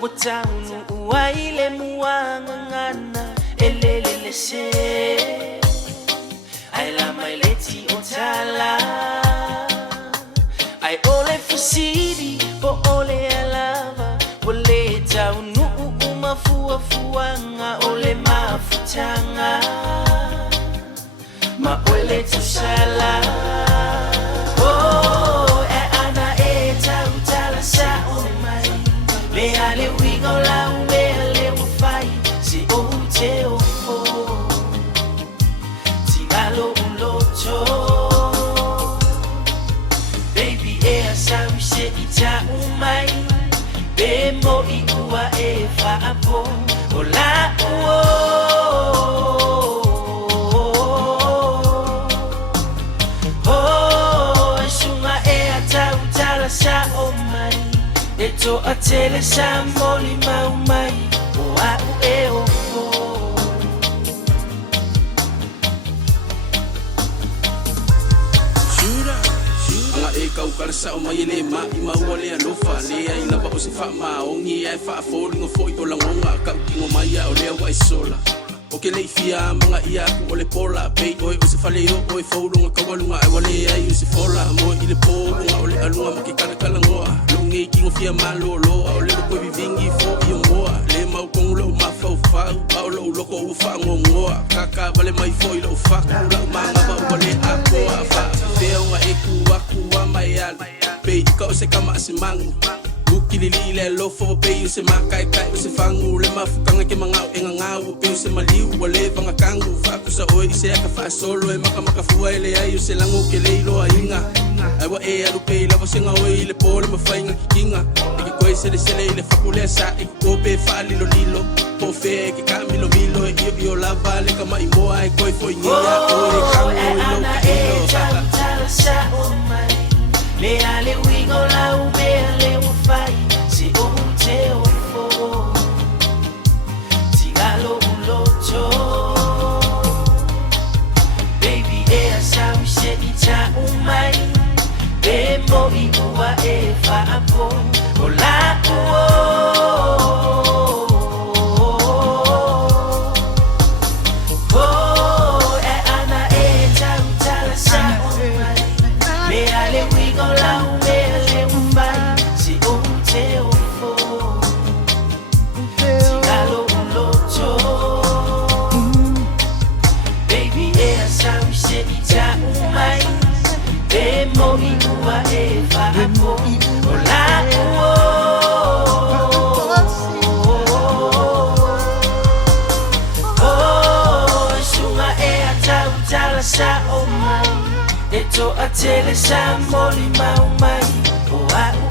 Wataunu uwaile muangangana elelele se Aila maileti otala Ai ole fusidi po ole alava Wale taunu umafua fuanga ole mafutanga Ma ole tusala Oh ana tautala sa umai Le ale wingo la umele wafai Si OUTE OFO Tingalo uloto Baby sawi se ita umai Bemo iua fa apo Ola uo Oh Esunga atautala sa omai Eto atele sa moli maumai OUTE OFO Anga e kau karasa o mai le ma I maua le alofa Le ai lava o se wha maongi ai wha afōringo fōi o langonga Kaukingo mai a o lea wai sola O ke leifia mga ia ku o le pola Pei oi o se whale o e whaurunga kawalunga Ai wale ai o se fola Mo I le pōrunga o le alunga Maki karakala ngoa Longe kingo fia malo loa O le loko vivingi fō I o ngoa Le mau kongu lau mawhau whau Pao lau loko u whango ngoa Kaka wale mai fōi lau whaku Lau manga wau wale a koa Wha Whionga e kuwa mai ala Pei ika o se kama se mangu Ukilili le lofo pei o se makai kai o se fangu Le mafukanga ke mangau e ngangau Pei o se maliu wa le vanga kangu Fakusa oi i se aka wha solo e maka fua ele ai o se lango ke leilo a inga Ai wa e alu pei lava senga oi le pole mawhainga ki kinga Eke koe sele i le whakule sa e kope wha lilo lilo Po fe e ke ka milo milo e io lava le kama I moa e koe fo ingia Oi kangu i lo Le ale wingo la umele wafai Si OUTE OFO Tingalo uloto Baby sawi se ita umai Bemo iua fa apo Ola Oh ana tautala sa umai Le ale wingo la umele wafai Si OUTE OFO Tingalo uloto Baby sawi se ita umai Bemo iua fa apo Ola Oh Sunga tautala sa omai Eto atele sa moli maumai OUTE